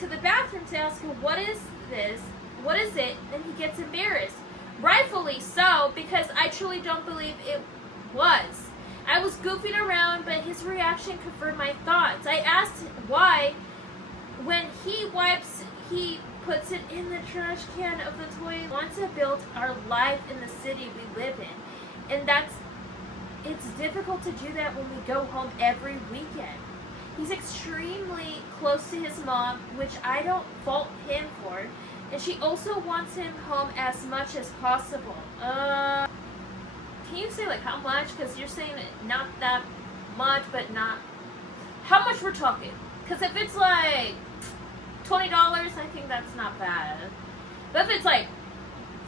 to the bathroom to ask him, what is this? What is it? And he gets embarrassed. Rightfully so, because I truly don't believe it was. I was goofing around, but his reaction confirmed my thoughts. I asked why. When he wipes, he puts it in the trash can of the toilet. He wants to build our life in the city we live in. And it's difficult to do that when we go home every weekend. He's extremely close to his mom, which I don't fault him for. And she also wants him home as much as possible. Can you say like how much? Because you're saying not that much, but not... How much we're talking? Because if it's like $20, I think that's not bad. But if it's like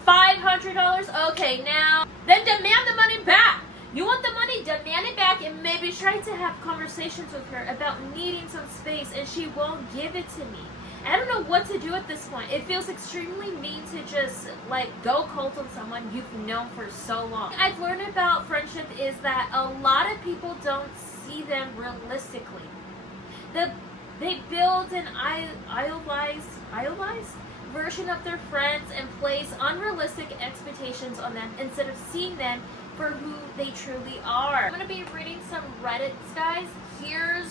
$500, okay, now, then demand the money back. You want the money, demand it back, and maybe try to have conversations with her about needing some space, and she won't give it to me. I don't know what to do at this point. It feels extremely mean to just like go cold on someone you've known for so long. I've learned about friendship is that a lot of people don't see them realistically. They build an idealized version of their friends and place unrealistic expectations on them instead of seeing them for who they truly are. I'm going to be reading some Reddits, guys. Here's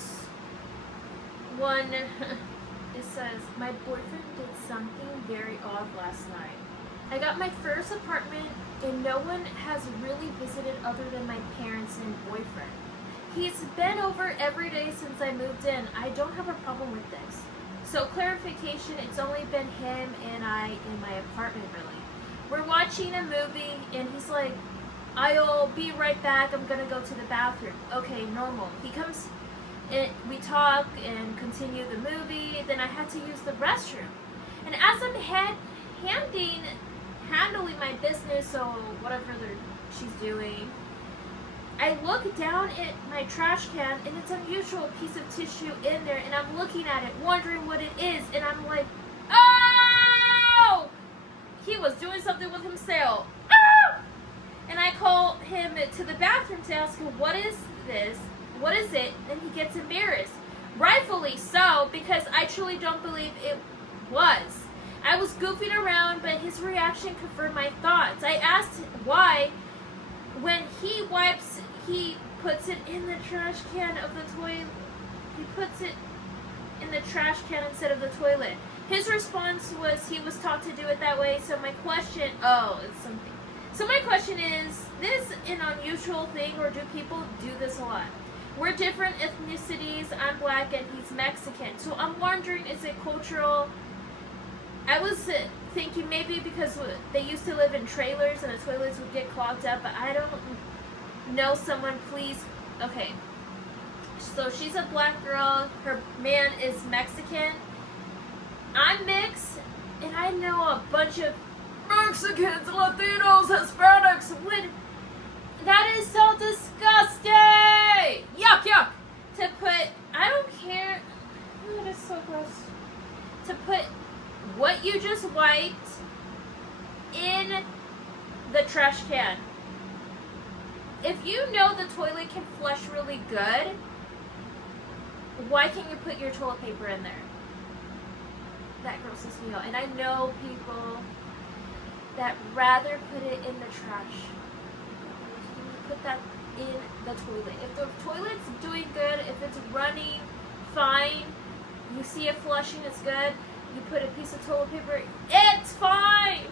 one. It says, my boyfriend did something very odd last night. I got my first apartment and no one has really visited other than my parents and boyfriend. He's been over every day since I moved in. I don't have a problem with this. So clarification, it's only been him and I in my apartment really. We're watching a movie and he's like, I'll be right back, I'm gonna go to the bathroom. Okay, normal. He comes, and we talk and continue the movie, then I had to use the restroom. And as I'm handling my business, so whatever she's doing, I look down at my trash can and it's an unusual piece of tissue in there and I'm looking at it, wondering what it is, and I'm like, oh! He was doing something with himself. Oh! And I call him to the bathroom to ask him, what is this? What is it? And he gets embarrassed. Rightfully so, because I truly don't believe it was. I was goofing around, but his reaction confirmed my thoughts. I asked why. When he wipes, he puts it in the trash can of the toilet. He puts it in the trash can instead of the toilet. His response was he was taught to do it that way. So my question, So my question is this an unusual thing, or do people do this a lot? We're different ethnicities. I'm black and he's Mexican. So I'm wondering, is it cultural? I was thinking maybe because they used to live in trailers and the toilets would get clogged up, but I don't know. Someone please. Okay. So she's a black girl. Her man is Mexican. I'm mixed, and I know a bunch of Mexicans, Latinos, Hispanics. That is so disgusting. Yuck, yuck. To put, I don't care. Oh, that is so gross. To put what you just wiped in the trash can. If you know the toilet can flush really good, why can't you put your toilet paper in there? That grosses me out. And I know people that rather put it in the trash. Put that in the toilet. If the toilet's doing good, if it's running fine, you see it flushing, it's good, you put a piece of toilet paper, it's fine.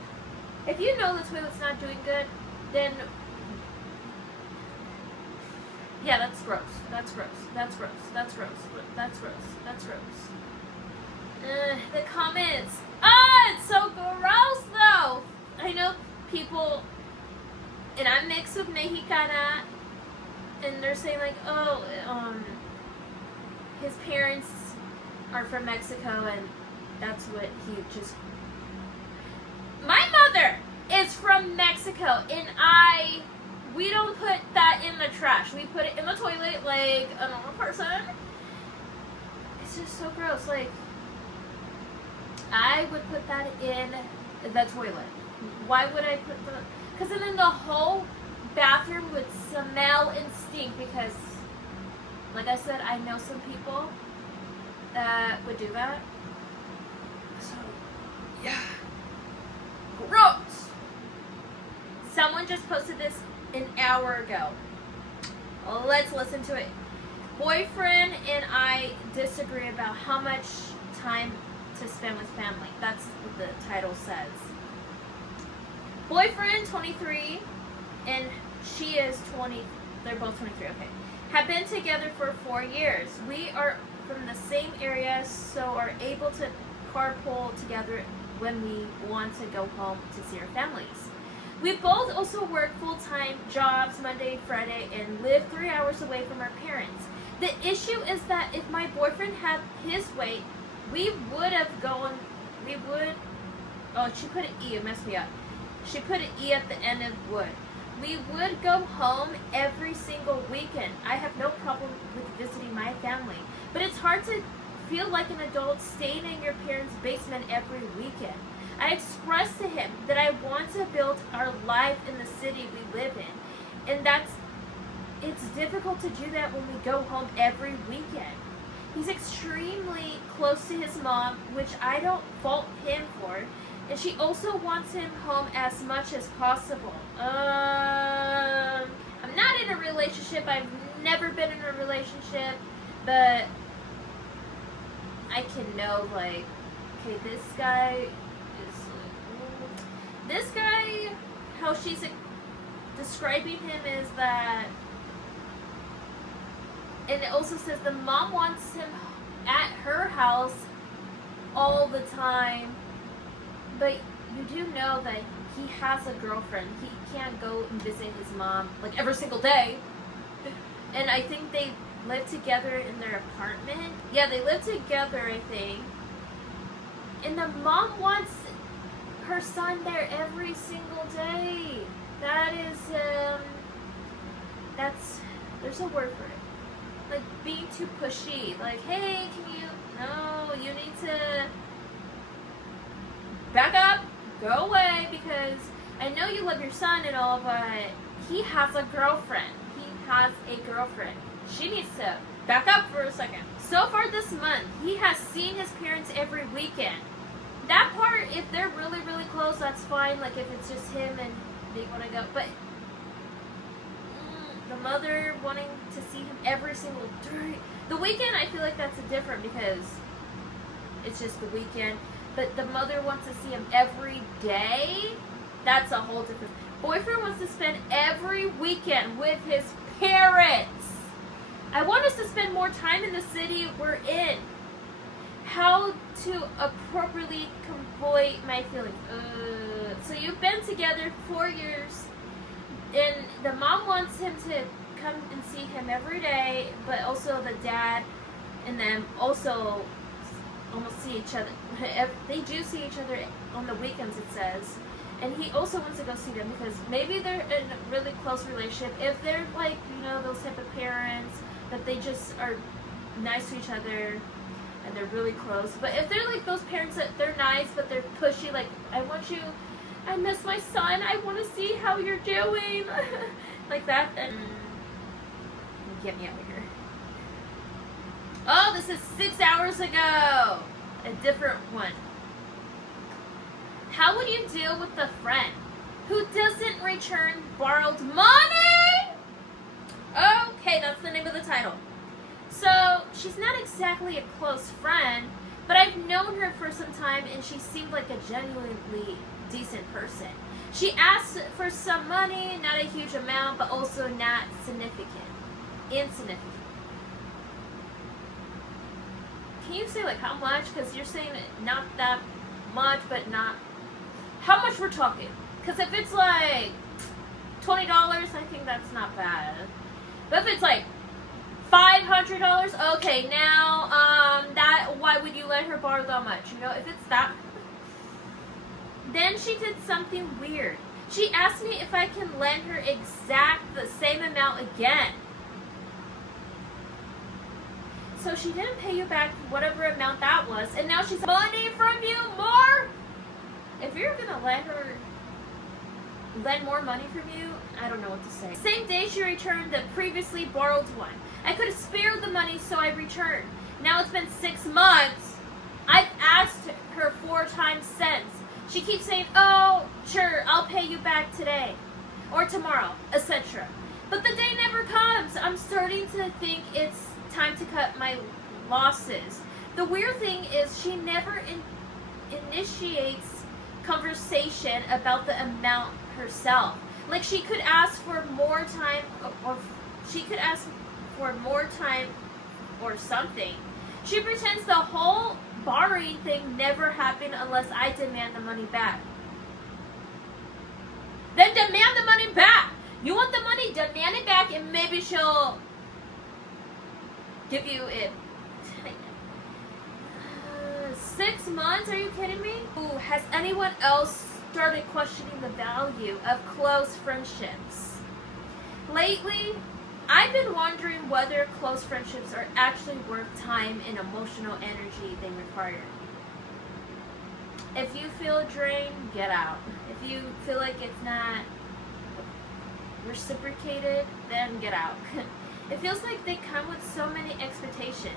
If you know the toilet's not doing good, then yeah, that's gross. That's gross. That's gross. That's gross. That's gross. That's gross. The comments. It's so gross though. I know people, and I'm mixed with Mexicana, and they're saying like, his parents are from Mexico, and that's what he just. My mother is from Mexico, and we don't put that in the trash. We put it in the toilet like a normal person. It's just so gross. Like, I would put that in the toilet. Why would I put the... Because then the whole bathroom would smell and stink because, like I said, I know some people that would do that. So, yeah. Gross! Someone just posted this an hour ago. Let's listen to it. Boyfriend and I disagree about how much time to spend with family. That's what the title says. Boyfriend, 23, and she is 20. They're both 23, okay. Have been together for 4 years. We are from the same area, so are able to carpool together when we want to go home to see our families. We both also work full-time jobs Monday, Friday, and live 3 hours away from our parents. The issue is that if my boyfriend had his way, we would have gone, oh, she put an E, it messed me up. She put an E at the end of would. We would go home every single weekend. I have no problem with visiting my family, but it's hard to feel like an adult staying in your parents' basement every weekend. I expressed to him that I want to build our life in the city we live in, and it's difficult to do that when we go home every weekend. He's extremely close to his mom, which I don't fault him for, and she also wants him home as much as possible. I'm not in a relationship. I've never been in a relationship, but I can know, like, okay, this guy, how she's describing him is that, and it also says the mom wants him at her house all the time, but you do know that he has a girlfriend. He can't go and visit his mom like every single day. And I think they live together in their apartment. Yeah, they live together, I think. And the mom wants her son there every single day. That is, there's a word for it. Like, being too pushy. Like, hey, no, you need to back up, go away, because I know you love your son and all, but he has a girlfriend. She needs to back up for a second. So far this month, he has seen his parents every weekend. That part, if they're really, really close, that's fine. Like, if it's just him and they want to go. But the mother wanting to see him every single day. The weekend, I feel like that's different because it's just the weekend. But the mother wants to see him every day. That's a whole different. Boyfriend wants to spend every weekend with his parents. I want us to spend more time in the city we're in. How to appropriately convey my feelings. So you've been together 4 years, and the mom wants him to come and see him every day, but also the dad and them also almost see each other. They do see each other on the weekends, it says. And he also wants to go see them because maybe they're in a really close relationship. If they're like, those type of parents that they just are nice to each other and they're really close. But if they're like those parents that they're nice but they're pushy, like, I miss my son, I want to see how you're doing, like that, then get me out of here. Oh, this is 6 hours ago. A different one. How would you deal with a friend who doesn't return borrowed money? Okay, that's the name of the title. So, she's not exactly a close friend, but I've known her for some time and she seemed like a genuinely decent person. She asked for some money, not a huge amount, but also not insignificant. Can you say, like, how much? Because you're saying not that much, but not... How much we're talking? Because if it's, like, $20, I think that's not bad. But if it's, like, $500, okay, now, why would you let her borrow that much? If it's that... Then she did something weird. She asked me if I can lend her the same amount again. So she didn't pay you back whatever amount that was, and now she's money from you more? If you're gonna lend more money from you, I don't know what to say. Same day she returned the previously borrowed one. I could have spared the money, so I returned. Now it's been 6 months. I've asked her for She keeps saying, oh, sure, I'll pay you back today or tomorrow, etc. But the day never comes. I'm starting to think it's time to cut my losses. The weird thing is she never initiates conversation about the amount herself. Like she could ask for more time, or she could ask for more time or something. She pretends the whole borrowing thing never happened unless I demand the money back. Then demand the money back. You want the money, demand it back, and maybe she'll give you it. 6 months? Are you kidding me? Ooh, has anyone else started questioning the value of close friendships? Lately, I've been wondering whether close friendships are actually worth time and emotional energy they require. If you feel drained, get out. If you feel like it's not reciprocated, then get out. It feels like they come with so many expectations.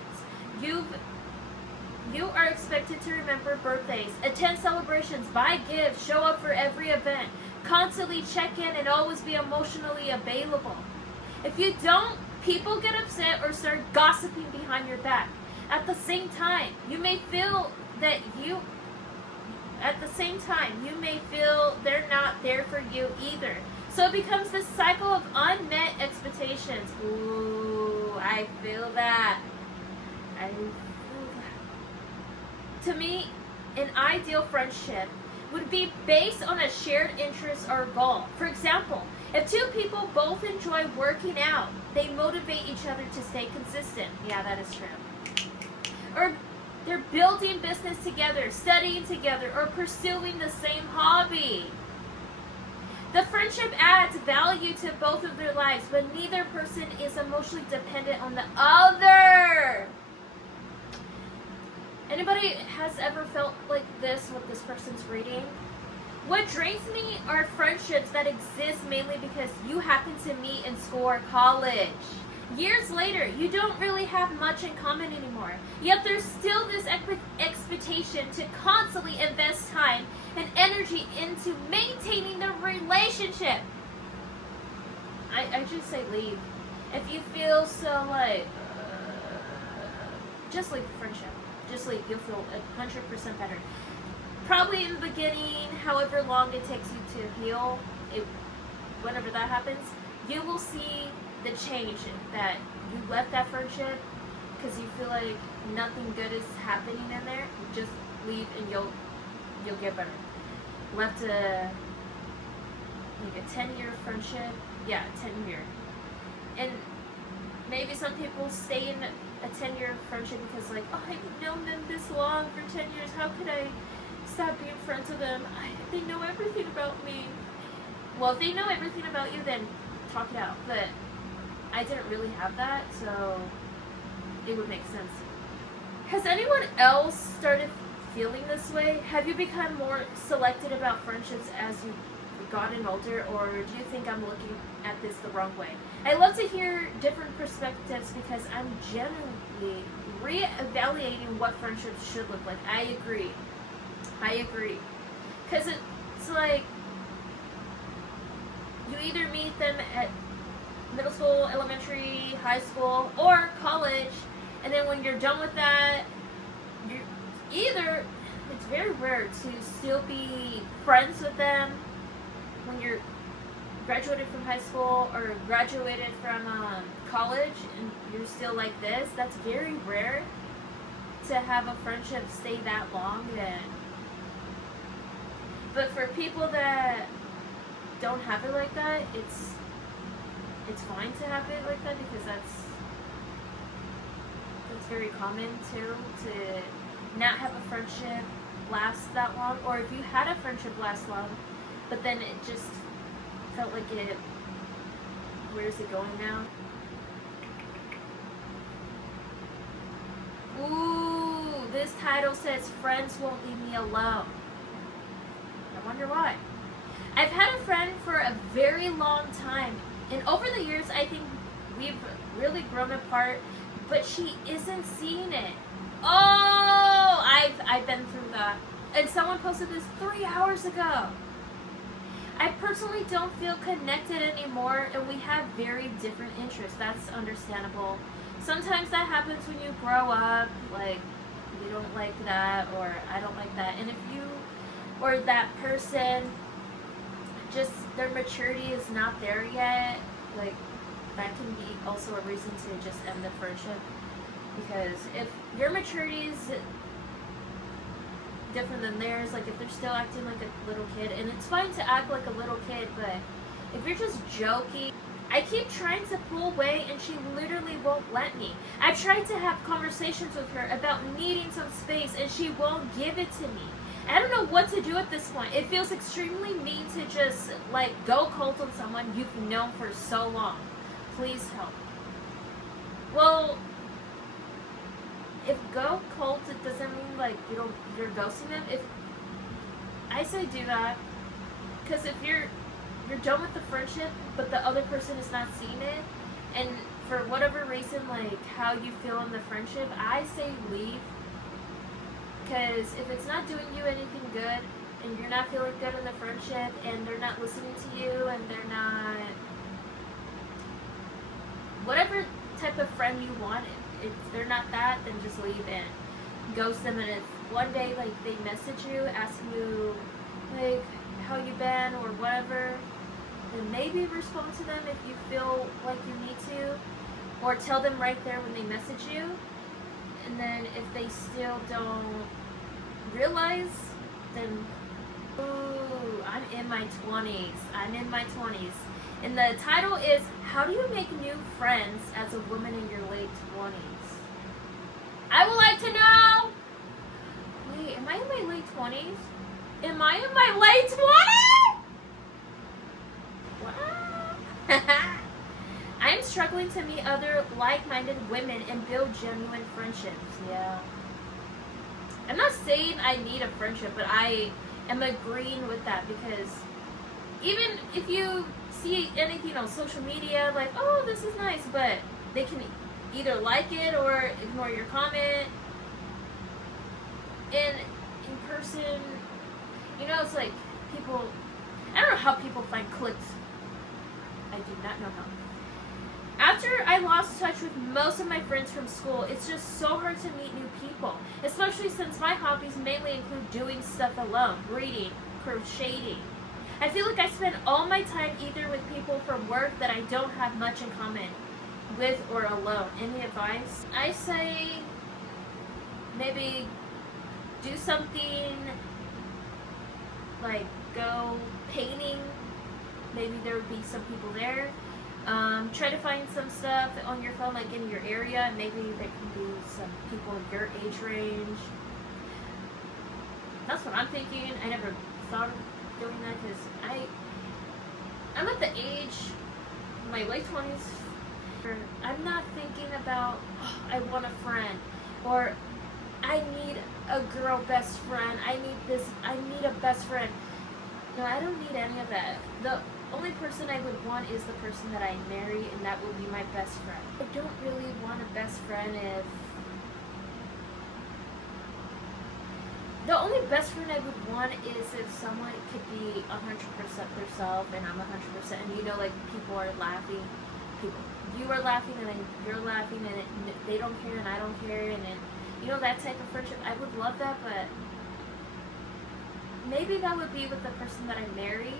You are expected to remember birthdays, attend celebrations, buy gifts, show up for every event, constantly check in, and always be emotionally available. If you don't, people get upset or start gossiping behind your back. At the same time, you may feel they're not there for you either. So it becomes this cycle of unmet expectations. Ooh, I feel that. To me, an ideal friendship would be based on a shared interest or goal. For example, if two people both enjoy working out, they motivate each other to stay consistent. Yeah, that is true. Or they're building business together, studying together, or pursuing the same hobby. The friendship adds value to both of their lives, but neither person is emotionally dependent on the other. Anybody has ever felt like this, what this person's reading? What drains me are friendships that exist mainly because you happen to meet in school or college. Years later, you don't really have much in common anymore. Yet there's still this expectation to constantly invest time and energy into maintaining the relationship. I just say leave. If you feel so like, just leave the friendship. Just leave. You'll feel 100% better. Probably in the beginning, however long it takes you to heal, whenever that happens, you will see the change that you left that friendship because you feel like nothing good is happening in there. Just leave and you'll get better. Left a 10-year friendship. Yeah, 10-year. And maybe some people stay in a 10-year friendship because like, oh, I've known them this long for 10 years. How could I stop being friends with them? They know everything about me. Well, if they know everything about you, then talk it out. But I didn't really have that, so it would make sense. Has anyone else started feeling this way? Have you become more selective about friendships as you've gotten older, or do you think I'm looking at this the wrong way? I love to hear different perspectives because I'm genuinely re-evaluating what friendships should look like. I agree. Because it's like, you either meet them at middle school, elementary, high school, or college, and then when you're done with that, it's very rare to still be friends with them when you're graduated from high school or graduated from college and you're still like this. That's very rare to have a friendship stay that long. But for people that don't have it like that, it's fine to have it like that because that's very common too, to not have a friendship last that long, or if you had a friendship last long but then it just felt like where's it going now? Ooh, this title says friends won't leave me alone. I wonder why. I've had a friend for a very long time, and over the years I think we've really grown apart, but she isn't seeing it. Oh, I've been through that. And someone posted this 3 hours ago. I personally don't feel connected anymore, and we have very different interests. That's understandable. Sometimes that happens when you grow up, like, you don't like that, or I don't like that. And if you, or that person, just their maturity is not there yet, like, that can be also a reason to just end the friendship. Because if your maturity is different than theirs, like if they're still acting like a little kid, and it's fine to act like a little kid, but if you're just joking, I keep trying to pull away and she literally won't let me. I tried to have conversations with her about needing some space and she won't give it to me. I don't know what to do at this point. It feels extremely mean to just like go cold on someone you've known for so long. Please help. Well, if go cold, it doesn't mean like you're ghosting them. If I say do that, because if you're done with the friendship, but the other person is not seeing it, and for whatever reason, like how you feel in the friendship, I say leave. Because if it's not doing you anything good, and you're not feeling good in the friendship, and they're not listening to you, and they're not whatever type of friend you want, if they're not that, then just leave and ghost them. And if one day like they message you asking you like how you been or whatever, then maybe respond to them if you feel like you need to, or tell them right there when they message you. And then if they still don't realize, then ooh, I'm in my 20s. I'm in my 20s. And the title is, How Do You Make New Friends as a Woman in Your Late 20s? I would like to know! Wait, am I in my late 20s? Am I in my late 20s? What? I'm struggling to meet other like-minded women and build genuine friendships. Yeah. I'm not saying I need a friendship, but I am agreeing with that, because even if you see anything on social media, like, oh, this is nice, but they can either like it or ignore your comment. And in person, you know, it's like people, I don't know how people find clicks. I do not know how. After I lost touch with most of my friends from school, it's just so hard to meet new people, especially since my hobbies mainly include doing stuff alone, reading, crocheting. I feel like I spend all my time either with people from work that I don't have much in common with or alone. Any advice? I say maybe do something like go painting. Maybe there would be some people there. Try to find some stuff on your phone, like in your area. Maybe there can be some people in your age range. That's what I'm thinking. I never thought of doing that because I'm at the age, my late 20s. I'm not thinking about, oh, I want a friend, or I need a girl best friend. I need a best friend. No, I don't need any of that. The only person I would want is the person that I marry, and that would be my best friend. I don't really want a best friend if... The only best friend I would want is if someone could be 100% themselves, and I'm 100%, and you know, like, people are laughing. You are laughing, and then you're laughing, and they don't care, and I don't care, and then, you know, that type of friendship. I would love that, but maybe that would be with the person that I marry,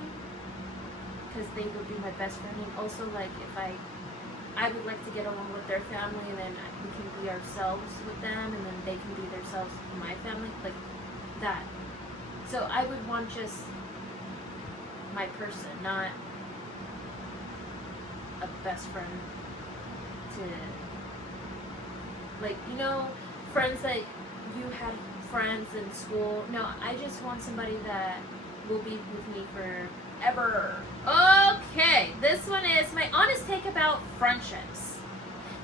because they would be my best friend. And also, like, if I would like to get along with their family, and then we can be ourselves with them, and then they can be themselves in my family, like that. So I would want just my person, not a best friend to, like, you know, friends that you had friends in school. No, I just want somebody that will be with me forever. Okay, this one is my honest take about friendships.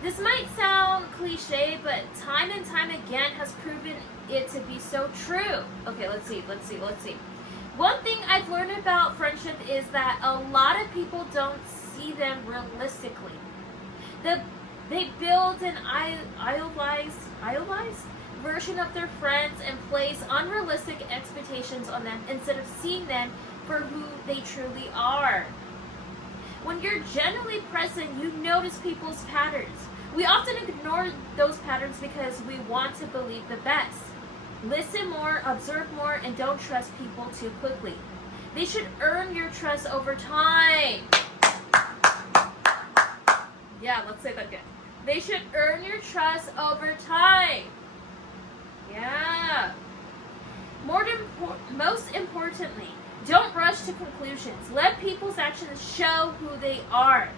This might sound cliche, but time and time again has proven it to be so true. Okay, let's see. One thing I've learned about friendship is that a lot of people don't see them realistically. They build an version of their friends and place unrealistic expectations on them instead of seeing them for who they truly are. When you're genuinely present, you notice people's patterns. We often ignore those patterns because we want to believe the best. Listen more, observe more, and don't trust people too quickly. They should earn your trust over time. Yeah, let's say that again. They should earn your trust over time. Yeah. Most importantly, don't rush to conclusions. Let people's actions show who they are.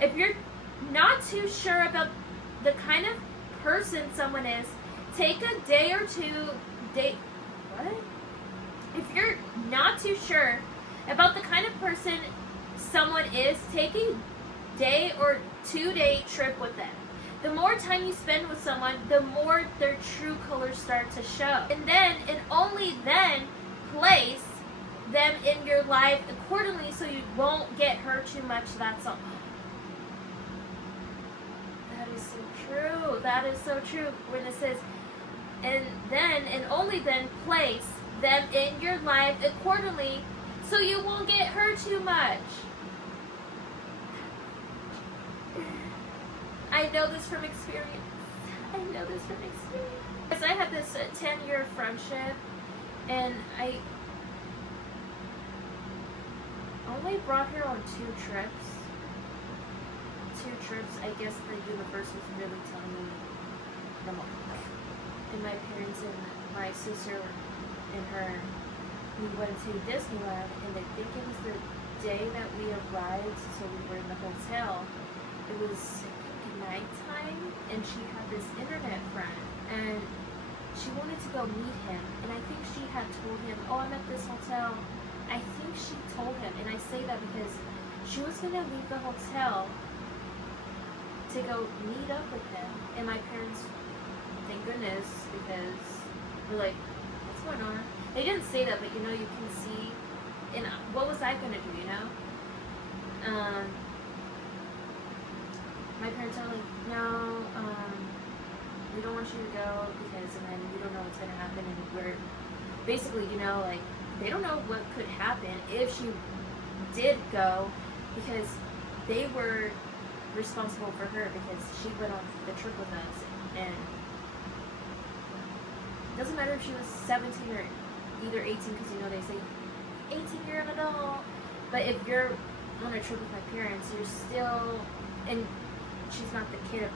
If you're not too sure about the kind of person someone is, take a day or two. If you're not too sure about the kind of person someone is, take a day or 2-day trip with them. The more time you spend with someone, the more their true colors start to show. And then, and only then, place them in your life accordingly so you won't get hurt too much, that's all. That is so true. That is so true. When it says, and then, and only then, place them in your life accordingly so you won't get hurt too much. I know this from experience. I know this from experience. Because I had this 10-year friendship, and I only brought her on 2 trips. 2 trips. I guess the universe was really telling me no more. And my parents and my sister and her, we went to Disneyland, and I think it was the day that we arrived, so we were in the hotel. It was nighttime, and she had this internet friend, and she wanted to go meet him, and I think she had told him, oh, I'm at this hotel. I think she told him, and I say that because she was going to leave the hotel to go meet up with him, and my parents, thank goodness, because we're like, what's going on? They didn't say that, but you know, you can see, and what was I going to do, you know? My parents are like, no, we don't want you to go because, and then we don't know what's going to happen, and we're basically, you know, like, they don't know what could happen if she did go, because they were responsible for her because she went on the trip with us, and it doesn't matter if she was 17 or either 18, because, you know, they say 18, you're an adult, but if you're on a trip with my parents, you're still, and she's not the kid of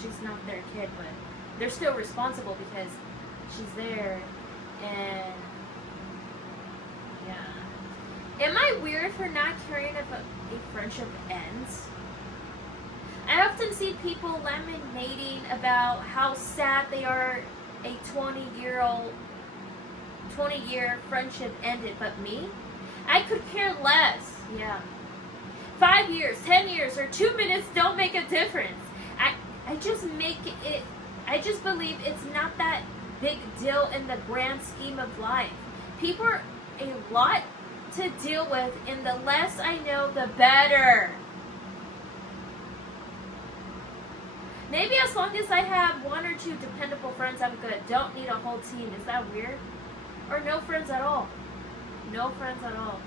she's not their kid, but they're still responsible because she's there, and yeah. Am I weird for not caring if a friendship ends? I often see people lamenting about how sad they are a 20-year friendship ended, but me? I could care less. Yeah. 5 years, 10 years, or 2 minutes don't make a difference. I just believe it's not that big deal in the grand scheme of life. People are a lot to deal with, and the less I know, the better. Maybe as long as I have 1 or 2 dependable friends, I'm good. Don't need a whole team. Is that weird? Or no friends at all? No friends at all.